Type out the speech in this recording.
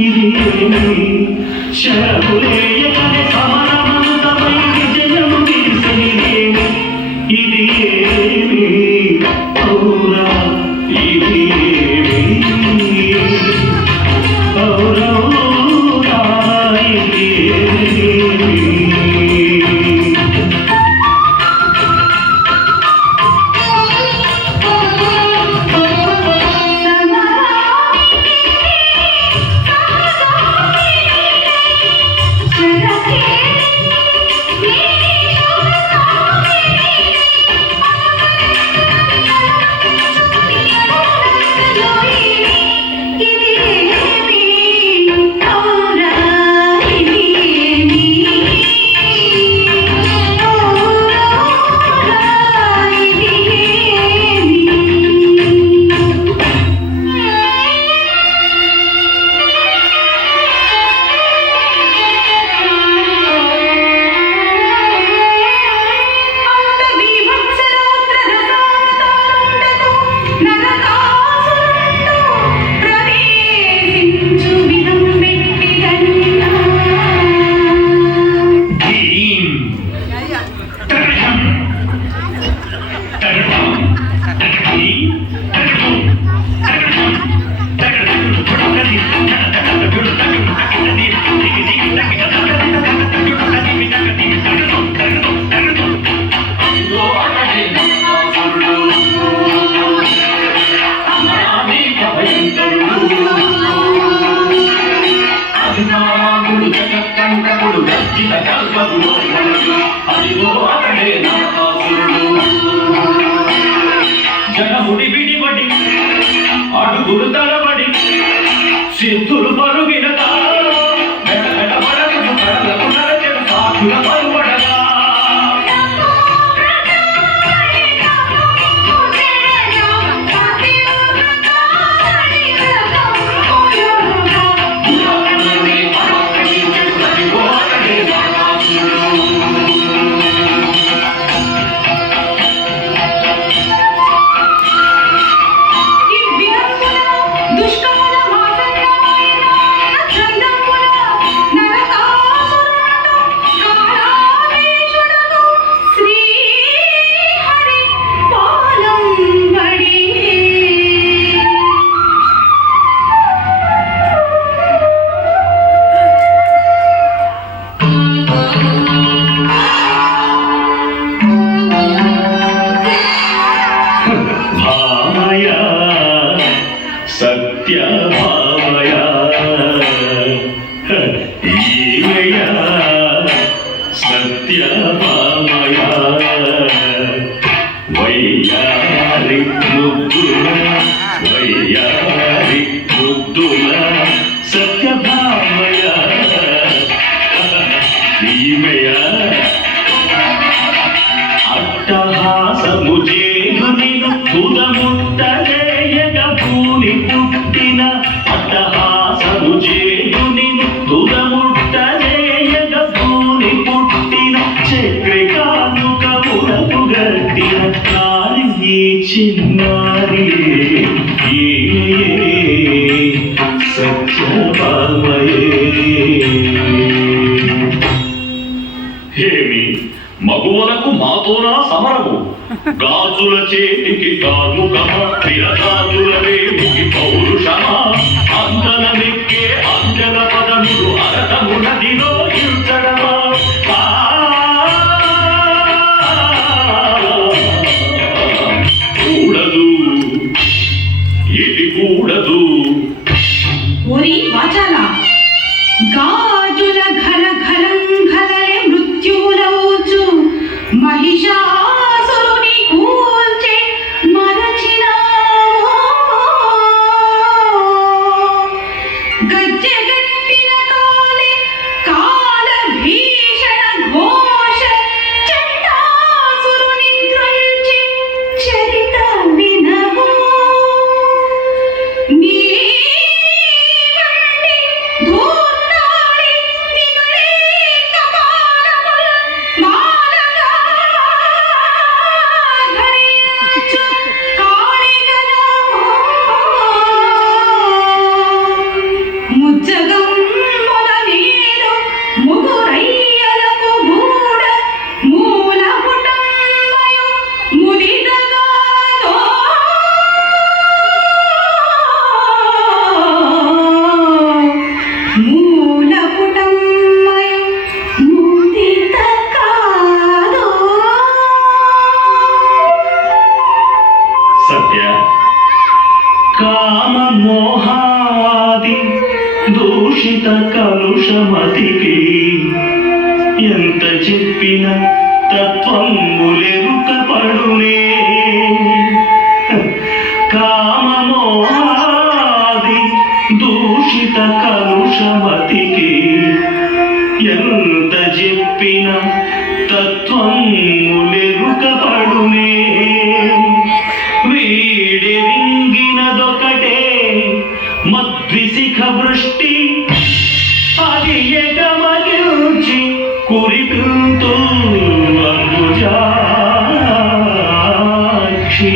ఇది శరములేయకనే సమరమంతమై విజయము విరిసినేమి ఇది ఔరా ఇది ఔరా ఇది జనముడి విడిబడి అడుగులు తడబడి సిద్ధులు పరుగినగా మెడబడకు కడలకు నరచెడు సాధుల పరువడగా సత్యభామయా ఈమయా సత్యభామయా వయ్యారి ముద్దుల వయ్యారి ముద్దుల సత్యభామయా ఈమయా అట్టహాసము చేయునిను తుదముట్టజేయగ భూని పుట్టిన అట్టహాసము చేయునిను తుదముట్టజేయగ భూని పుట్టిన చక్రికానుక పుడపు గట్టిన కారి ఈ చిన్నారి సత్యభామయే హేమి మగువలకు మాతోనా సమరము గాజుల చేతికి కాముకమ తిరగాజుల వేడికి పౌరుషమా అందనమెక్కే అంజన పదములు అరకము నదిలో ఇల్చడమా కూడదు ఇది కూడదు ఓరి వాచాల గాజుల ఘన ఘనం ఘలే మృత్యులౌచు మహిషాసురుని కూల్చే మరచినావో దూషిత కలుషమతికి ఎంత చెప్పిన తత్వములెరుక పడునే కామమోహాది దూషిత కలుషమతికి ఎంత చెప్పిన తత్వములెరుక పడునే వీడెరింగినదొకటే మద్విశిఖ వృష్టి అది ఎగమగించి కురిపింతు అంబుజాక్షి